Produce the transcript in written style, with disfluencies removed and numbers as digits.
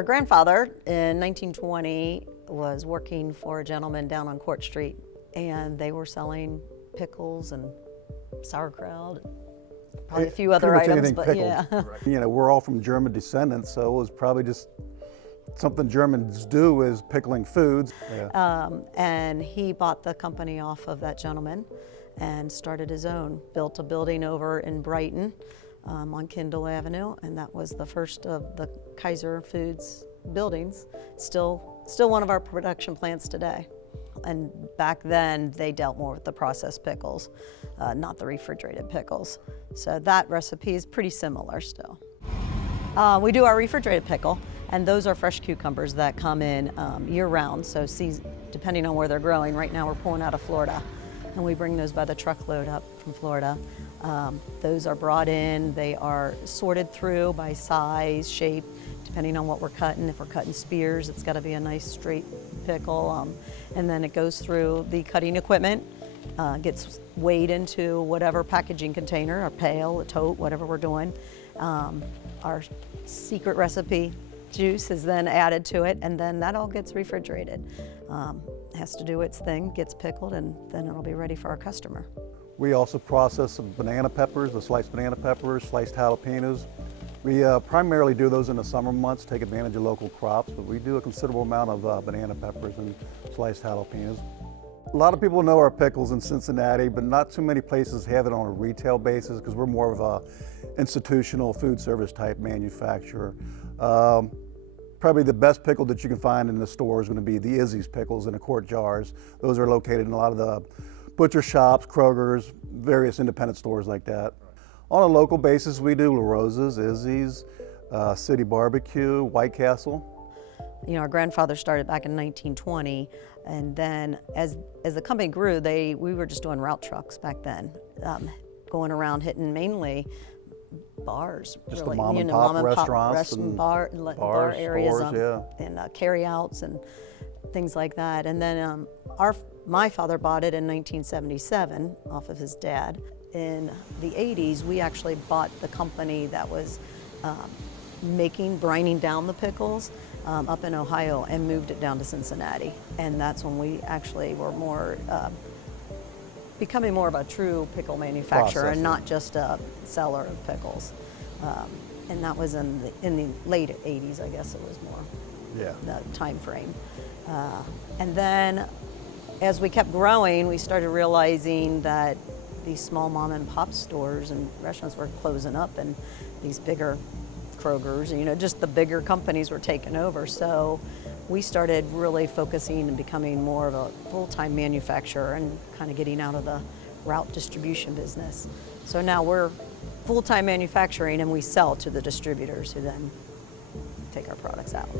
Our grandfather in 1920 was working for a gentleman down on Court Street, and they were selling pickles and sauerkraut, probably a few other items, but pickled. yeah. You know, we're all from German descendants, so it was probably just something Germans do, is pickling foods. Yeah. And he bought the company off of that gentleman and started his own, built a building over in Brighton on Kendall Avenue, and that was the first of the Kaiser Foods buildings. Still one of our production plants today. And back then they dealt more with the processed pickles, not the refrigerated pickles. So that recipe is pretty similar still. We do our refrigerated pickle, and those are fresh cucumbers that come in year-round, so depending on where they're growing. Right now we're pulling out of Florida, and we bring those by the truckload up from Florida. Those are brought in, they are sorted through by size, shape, depending on what we're cutting. If we're cutting spears, it's got to be a nice straight pickle, and then it goes through the cutting equipment, gets weighed into whatever packaging container, a pail, a tote, whatever we're doing. Our secret recipe juice is then added to it, and then that all gets refrigerated. Has to do its thing, gets pickled, and then it'll be ready for our customer. We also process some banana peppers, the sliced banana peppers, sliced jalapenos. We primarily do those in the summer months, take advantage of local crops, but we do a considerable amount of banana peppers and sliced jalapenos. A lot of people know our pickles in Cincinnati, but not too many places have it on a retail basis because we're more of a institutional food service type manufacturer. Probably the best pickle that you can find in the store is going to be the Izzy's pickles in the quart jars. Those are located in a lot of the butcher shops, Kroger's, various independent stores like that. On a local basis, we do La Rosa's, Izzy's, City Barbecue, White Castle. You know, our grandfather started back in 1920, and then as the company grew, we were just doing route trucks back then, going around hitting mainly bars, just really, the mom and pop restaurants and bars, bar areas, stores, yeah. and carryouts and things like that. And then my father bought it in 1977 off of his dad. In the 80s, we actually bought the company that was brining down the pickles up in Ohio, and moved it down to Cincinnati. And that's when we actually were becoming more of a true pickle manufacturer and not just a seller of pickles. And that was in the late 80s, I guess it was more the time frame. And then as we kept growing, we started realizing that these small mom and pop stores and restaurants were closing up, and these bigger Kroger's, you know, just the bigger companies were taking over. So we started really focusing and becoming more of a full-time manufacturer and kind of getting out of the route distribution business. So now we're full-time manufacturing, and we sell to the distributors who then take our products out.